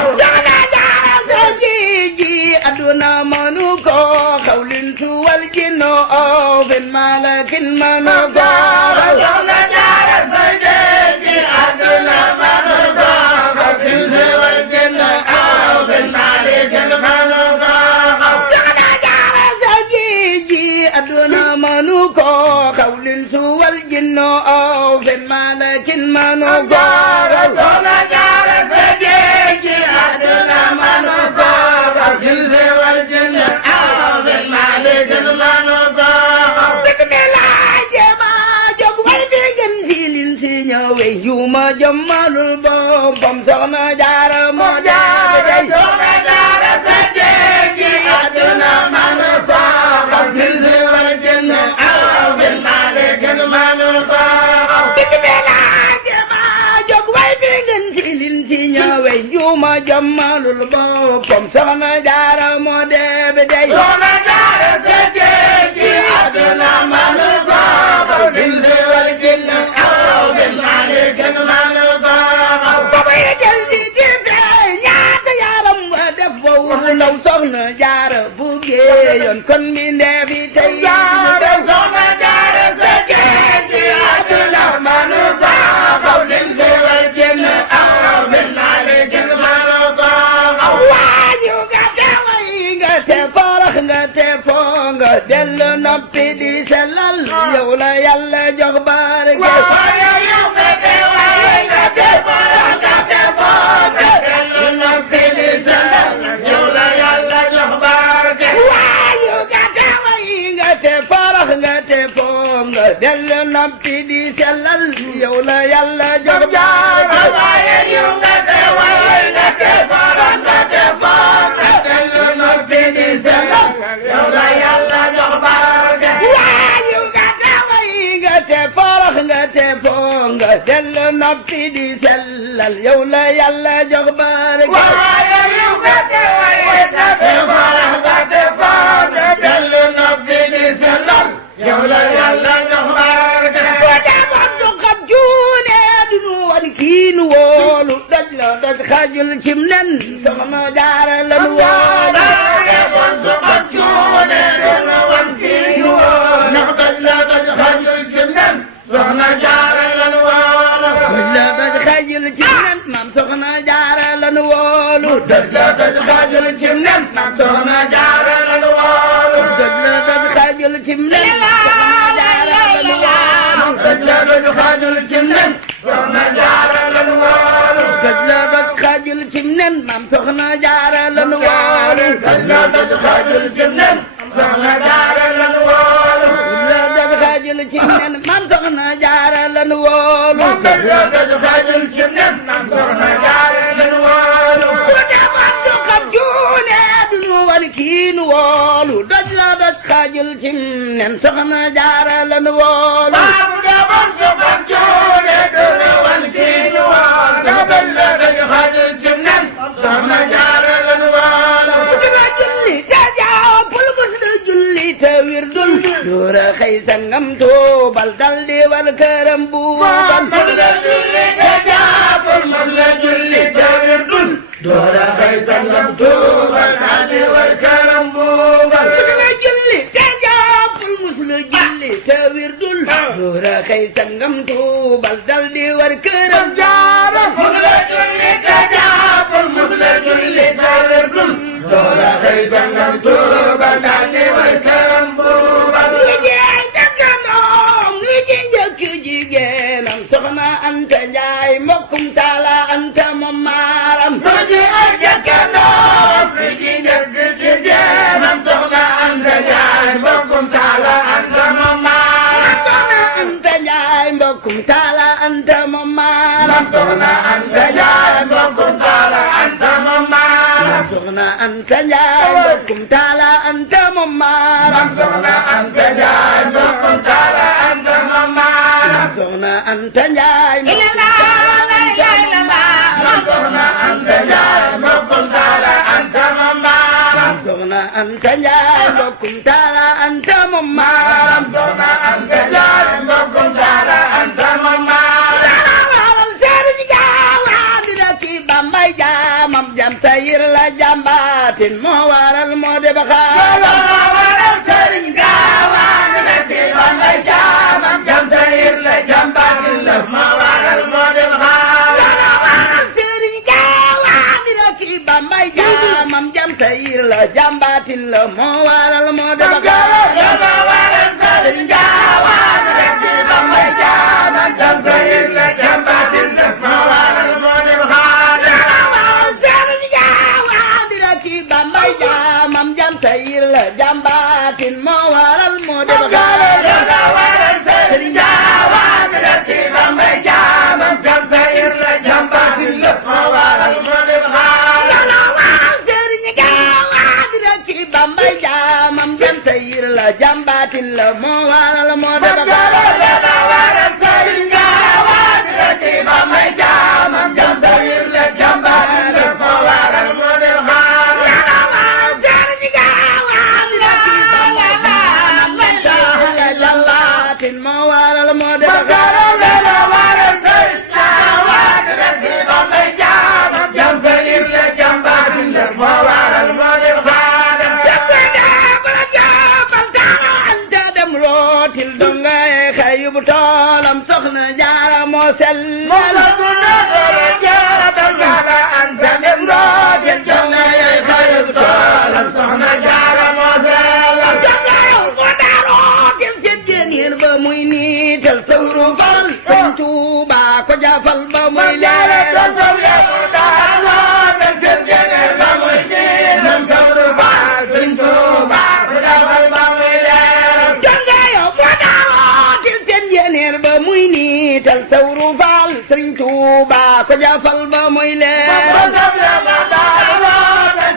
soxna jaara sa ji aduna mënu ko xawlin suwal jinno fin malakin mënu ko soxna jaara sa ji aduna mënu ko xawlin suwal jinno fin malakin mënu ko soxna jaara sa ji aduna mënu ko xawlin suwal jinno fin malakin mënu ko soxna jaara sa ji aduna mënu ko xawlin suwal jinno fin malakin mënu ko yuma jëmmalul boppam soxna jaara moo jaara soxna jaara sa ji aduna mënu ko xawlin suwal jinno fin malakin mënu ko yuma jëmmalul boppam soxna jaara moo debe dey soxna jaara sa ji aduna mënu ko xawlin suwal jinno fin malakin mënu ko baba yi jël di ñaata yaram wa def foofu law soxna jaara bu géeyoon kon mi ndeefi tey soxna jaara sa ji aduna mënu ko xawlin suwal jinno fin malakin mënu ko waañu nga te way nga te farax nga te foo nga dellu noppi di sellal yow la yàlla jox barke yow nga te way nga te farax nga te foo nga dellu noppi di sellal yow la yàlla jox barke waañu nga te way nga te farax nga te foo nga dellu noppi di sellal yow la yàlla jox barke yow nga te way nga te farax nga te foo nga dellu noppi di sellal yow la yàlla jox barke waañu nga te way nga te farax nga te foo nga dellu noppi di sellal yow la yàlla jox barke yow nga te way nga te farax nga te foo nga dellu noppi di sellal yow la yàlla jox barke kiinu woolu daj la daj xajul cim nen soxna jaara lan woolu bon su xat cuune dana wan kiinu woolu ndax daj la daj xajul cim nen soxna jaara lan woolu daj la daj xajul cim nen maam soxna jaara lan woolu daj la daj xajul cim nen maam soxna jaara lan woolu daj la daj xajul cim nen soxna jaara lan woolu daj la daj xajul cim nen soxna jaara lan woolu daj la daj xajul cim nen maam soxna jaara lan woolu daj la daj xajul cim nen soxna jaara lan woolu daj la daj xajul cim nen maam soxna jaara lan woolu daj la daj xajul cim nen maam soxna jaara lan woolu ku demoon du xam juune dunu war kiinu woolu daj la daj xajul cim nen soxna jaara lan woolu ku demoon du xam juune dunu war kiinu woolu daj la daj xajul cim nen soxna jaara lan woolu dina julli te jàppul mus la julli te wirdul doora xëy sangam tuubal dal di war këram buubal mus la julli te jàppul mus la julli te wirdul doora xëy sangam tuubal dal di war këram buubal dina julli te jàppul mus la julli te wirdul doora xëy sangam tuubal dal di war këram jaara mus la julli te jàppul mus la julli te wirdul doora xëy sangam tuubal dal di war këram buubal jigéen jëkkënoom li ci njëkk jigéenam soxna Anta Njaay mbokkum Taala Anta moom maaram jëkkënoom li ci njëkk jigéenam soxna Anta Njaay mbokkum Taala Anta moom maaram soxna Anta Njaay mbokkum Taala Anta moom maaram soxna Anta Njaay mbokkum Taala Anta moom maaram soxna Anta Njaay mbokkum Taala Anta moom maaram soxna Anta Njaay mbokkum Taala Anta moom maaram soxna Anta Njaay mbokkum soxna Anta Njaay mbokkum Taala Anta moom maaram soxna Anta Njaay mbokkum Taala Anta moom maaram soxna Anta Njaay mbokkum Taala Anta moom maaram jaamam jam sayir la jambaatin moo waral moo de ba xaar moo waral sëriñ gaawaan la ci Bambay jaamam jam sayir la jambaatin la moo waral moo de ba xaar sëriñ gaawaan la ci Bambay jaamam jam sayir la jambaatin la moo waral moo de ba xaar moo waral sëriñ gaawaan la ci Bambay jaamam jam sayir la jambaatin la moo waral moo de ba xaar Bambay jaamam jam sayir la jambaatin moo waral moo de ba waral sëriñ gaawaan la ci Bambay jaamam jam sayir la jambaatin la moo waral moo de ba xaar sëriñ gaawaan la ci Bambay jaamam jam sayir la jambaatin la moo waral moo de ba waral sëriñ gaawaan la ci Bambay jaamam jam sayir la jambaatin la moo waral moo de ba xaar moo waral moo de ba waral sëriñ gaawaan la ci Bambay jaamam jam sayir la jambaatin la moo waral moo de ba rootil dongay xayub toolam soxna jaara moo sell la bu jaara dongala anta dem rootil dongay xayub toolam soxna jaara moo sell ko daarootil seen jëniir ba muy niital sawru fal sëñ Tuuba ko jafal ba muy leer sawru faal sëriñ Tuuba ko jafal ba muy leer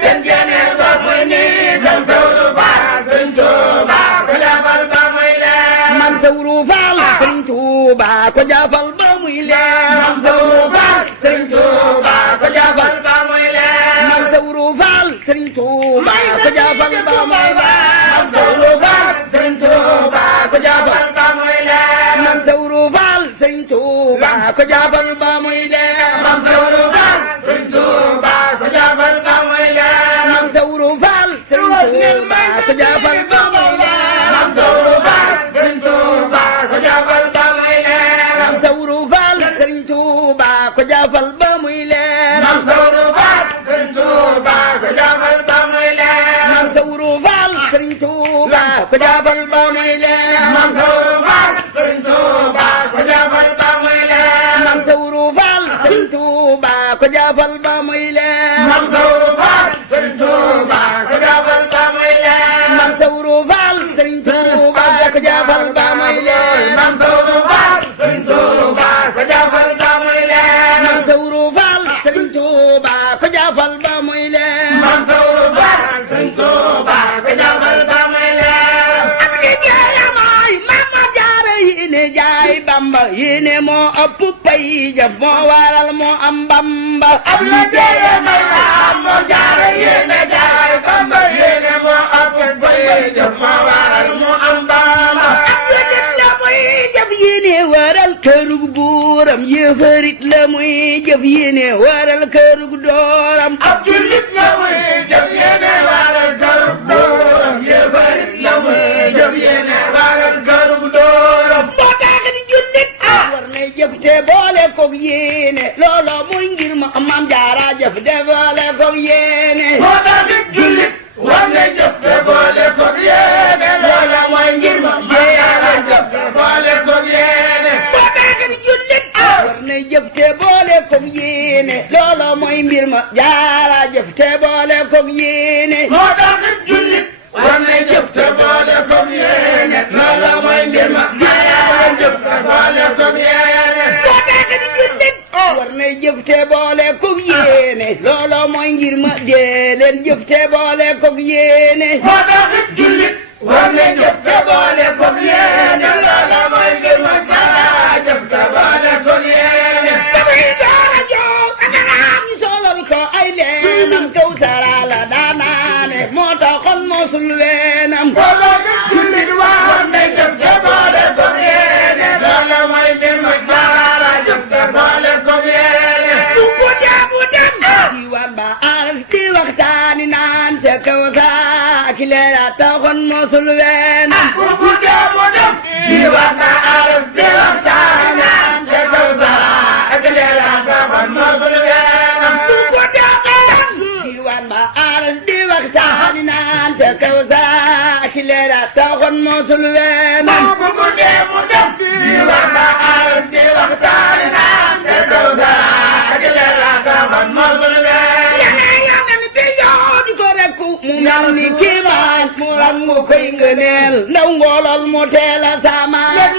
seen jëneer ba muy niital sawru faal sëriñ Tuuba ko jafal ba muy leer man sawru faal sëriñ Tuuba ko jafal ba muy leer man sawru faal sëriñ Tuuba ko jafal ba muy leer man sawru faal sëriñ Tuuba ko jafal ba muy leer man sawru faal sëriñ Tuuba ko jafal ba muy leer man sawru faal sëriñ Tuuba ko jafal ba muy leer man sawru faal sëriñ Tuuba ko jafal ba muy leer man sawru faal sëriñ Tuuba ko jafal ba muy leer man sawru faal sëriñ Tuuba ko jafal ba muy leer man sawru faal sëriñ Tuuba ko jafal ba muy leer man sawru faal sëriñ Tuuba ko jafal ba muy leer man sawru faal sëriñ Tuuba ko jafal ba muy leer man sawru faal sëriñ Tuuba ko jafal ba muy leer man sawru faal sëriñ Tuuba ko jafal ba muy leer man sawru faal sëriñ Tuuba ko jafal ba muy leer man sawru faal sëriñ Tuuba ko jafal ba muy leer man sawru faal sëriñ Tuuba ko jafal ba muy leer man sawru faal sëriñ Tuuba ko jafal ba muy leer man sawru faal sëriñ Tuuba ko jafal ba muy leer ak li jaara mooy Mama Jaara yéene jaay Bamba yéene moo ëpp pay jëf moo waral moo am Bamba ab la jaara may am moo jaara yéene jaay Bamba yéene moo ëpp pay jëf moo waral moo am Bamba ak nit la muy jëf yéene waral kërug buuram yëfarit la muy jëf yéene waral kërug dooram ab jullit la muy jëf yéene waral kërug dooram yëfarit la muy jëf yéene waral kërug dooram moo tax di jullit war na jëf te boole koog yéene loolo muy ngir ma Maam Jaara jëf te boole koog yéene moo tax di jullit war na jëf te boole koog yéene loolo mooy ngir ma Maam Jaara jëf te boole koog yéene moo tax di jullit war na jëf te boole koog yéene loolo mooy mbir ma Jaara jëf te boole koog yéene moo tax di jullit war na jëf te boole koog yéene loolo mooy mbir ma Jaara jëf te boole koog yéene moo tax di jullit war na jëf te boole koog yéene loolo mooy ngir ma dee leen jëf te boole koog yéene moo tax di jullit war na jëf te boole koog yéene loolo mooy mbir ma Jaara jëf te boole koog yéene damay door a jox ak naam ñu solal ko ay leenam kaw sara la daanaane moo taxoon mosul weenam moo tax di jullit war na jëf te boole koog yéene loolo mooy mbir ma Jaara jëf te boole koog yéene bu dem diwaan ba leera taxoon mosul ween ku guddee mu dem di wax na aras di waxtaan te kaw sara ak leera taxoon mosul ween ku guddee xelam di wax na aras di waxtaan naan te kaw sara ak leera taxoon mosul ween ku guddee mu dem di wax na aras di waxtaan naan te kaw sara ak leera taxoon mosul ween mu mel ni kiimaan mu rangu koy ngëneel ndaw ngoolal mu teel a saamaan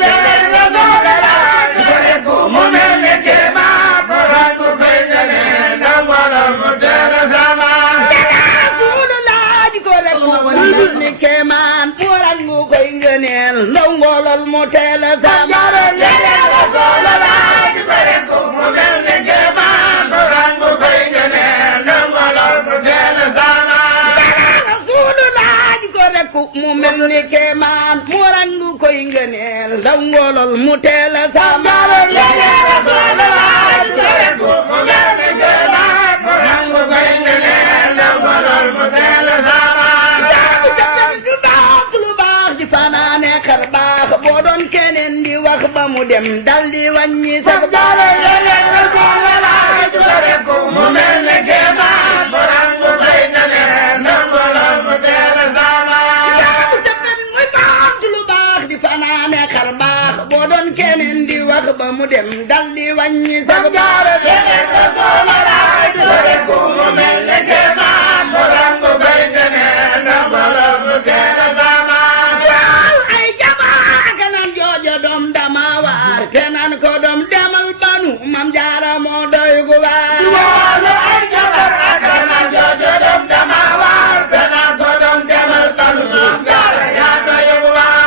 mu mel ni kiimaan mu rangu koy ngëneel ndaw ngoolal mu teel a saamaan suulu laaj ko rek mu mel ni kiimaan mu rangu koy ngëneel ndaw ngoolal mu teel a saamaan mu mel ni kiimaan mu rangu koy ngëneel ndaw ngoolal mu teel a mu mel ni kemaan mu rangu koy ngëneel ndaw ngoolal mu teel a sàmmal mu mel ni kemaan mu rangu koy ngëneel ndaw ngoolal mu teel a sàmmal du baax lu baax di fanaane xar baax boo doon keneen di wax ba mu dem dal di wàññi sa mu mel ni kemaan mu rangu koy ngëneel ndaw ngoolal mu teel a sàmmal boo doon keneen di wax ba mu dem dal di wàññi sa mu mel ni kemaan mu rangu koy ngëneel ndaw ngoolal mu teel a sàmmal ay jamaa kanaan joojo doom dama waar kenaan ko doom demal banu mam jaara moo doy gu waar ay jamaa kanaan joojo doom dama waar kenaan ko doom demal banu mam jaara yaa doy gu waar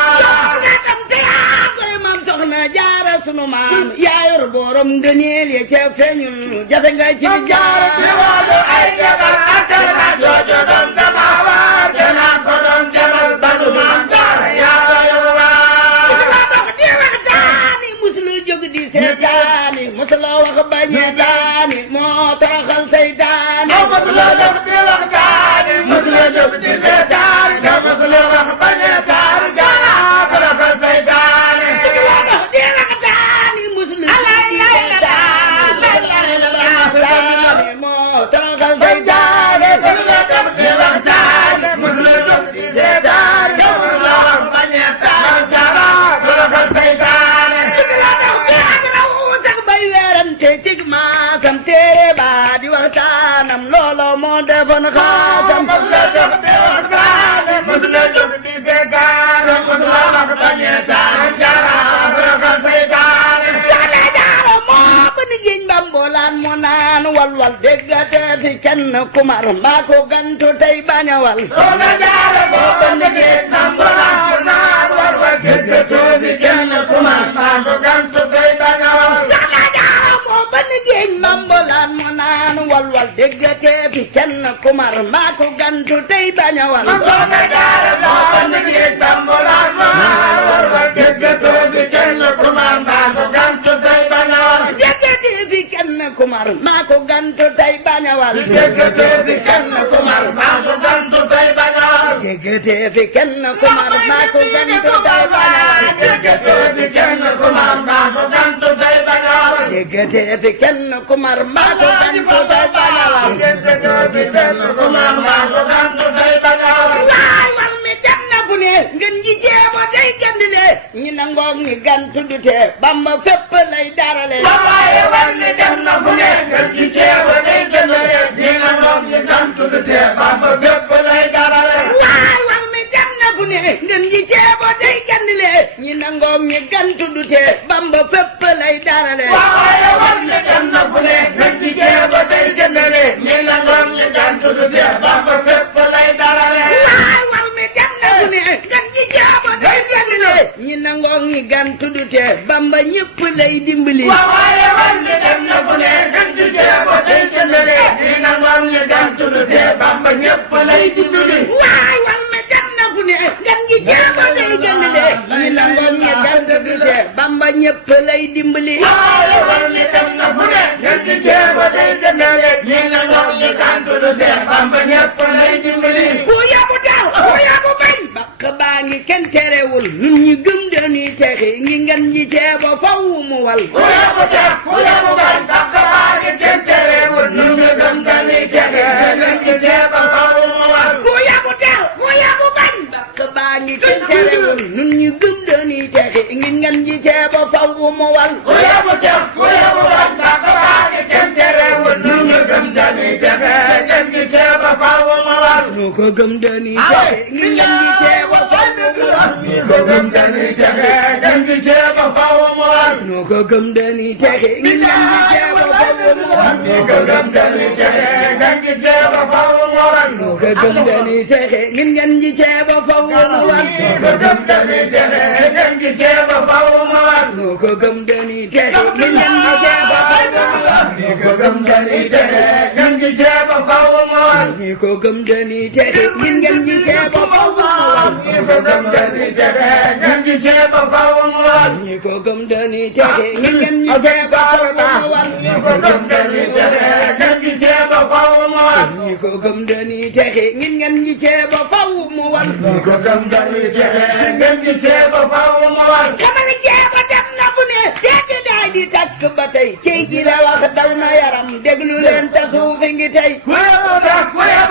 sunu maam yaa yor borom ngëneel ya ca feeñul jafe nga ci jaar ci wàllu ay jabar ak kanaan joojo doom dama waar kenaan ko doom demal banu mam jaara yaa doy gu waar dox di waxtaani musulu jóg di seetaani musula wax bañetaani moo toroxal seytaani musula jóg di waxtaani musula jóg di seetaani musula wax bañetaani toroxal seytaani waxtaanam loolo moo defoon xaatam musula jóg di waxtaan musula jóg di seetaan musula wax bañetaan toroxal seytaane Soxna Jaara moo ko ni géej mbambolaan mu naan walwal déggate fi kenn kumar mbaa ko gantu tey bañ a wal Soxna Jaara moo ko ni géej mbambolaan mu naan walwal déggate fi kenn kumar mbaa ko gantu tey bañ a wal Soxna Jaara moo ko ni géej mbambolaan mu naan walwal déggate fi kenn kumar mbaa ko gantu tey bañ a wal Soxna Jaara moo ko ni géej mbambolaan mu naan walwal déggate fi kenn kumar mbaa ko gantu tey bañ a wal déggate fi kenn kumar maa ko gantu tey bañ a wal déggate fi kenn kumar mbaa ko gantu tey bañ a wal déggate fi kenn kumar maa ko gantu tey bañ a wal déggate fi kenn kumar mbaa ko gantu tey bañ a wal déggate fi kenn kumar maa ko gantu tey bañ a wal déggate fi kenn kumar mbaa ko gantu tey bañ a wal waay wal mi dem na fu ne ngeen ji jeebo day gandile ñi nangoog ñi gantu dute Bamba fépp lay darale waaye wal mi dem na fu ne ngeen ji jeebo day gandile ñi nangoog ñi gantu dute Bamba fépp lay darale waay wal mi dem na fu ne ngeen ji jeebo day gandile ñi nangoog ñi gantu dute Bamba fépp lay darale waaye wal mi dem na fu ne ngeen ji jeebo day gandile ñi nangoog ñi gantu dute Bamba fépp lay darale waay wal mi dem na fu ne ngeen ji jeebo day gandile ñi nangoog ñi gantu dute Bamba ñëpp lay dimbali waaye wal mi dem na fu ne ngeen ji jeebo day gandile ñi nangoog ñi gantu dute Bamba ñëpp lay dimbali waay wal mi dem na fu ne ngeen ji jeebo day gandile ñi nangoog ñi gantu dute Bamba ñëpp lay dimbali waaye wal mi dem na fu ne ngeen ji jeebo day gandile ñi nangoog ñi gantu dute Bamba ñëpp lay dimbali ku yabu daw ku yabu terewul nun ñi gëm dañuy texe ngi ngeen ñi ceeba faw mu wal ku yabu tex ku yabu bañ tax baa ngi kenn terewul nun ñi gëm dañuy texe ngeen ñi ceeba faw mu wal ku yabu tex ku yabu bañ tax baa ngi kenn terewul nun ñi gëm dañuy texe ngi ngeen ñi ceeba faw mu wal ku yabu tex ku yabu bañ tax baa ngi kenn terewul nun ñi gëm dañuy texe ngeen ñi ceeba faw mu wal nu ko gëm dañuy texe ngi ngeen ñi ceeba faw mu wal ko gëm dañuy texe ngeen ñi ceeba faw mu wal nu ko gëm dañuy texe ngi ngeen ñi ceeba faw mu wal ko gëm dañuy texe ngeen ñi ceeba faw mu wal nu ko gëm dañuy texe ngi ngeen ñi ceeba faw mu wal ko gëm dañuy texe ngeen ñi ceeba faw mu wal nu ko gëm dañuy texe ngi ngeen ñi ceeba faw mu wal ko gëm dañuy texe ngeen ñi ceeba faw mu wal ñi ko gëm dañuy texe ngi ngeen ñi ceeba faw mu wal ko gëm dañuy texe ngeen ñi ceeba faw mu wal ñi ko gëm dañuy texe ngi ngeen ñi ceeba faw mu wal ko gëm dañuy texe ngeen ñi ceeba faw mu wal ñi ko gëm dañuy texe ngi ngeen ñi ceeba faw mu wal ko gëm dañuy texe ngeen ñi ceeba faw mu wal xamal ceeba dem na bu ne deeti daay di takk ba tey cey gi la wax daw na yaram déglu leen te suufi ngi tey ku yabu tax ku yabu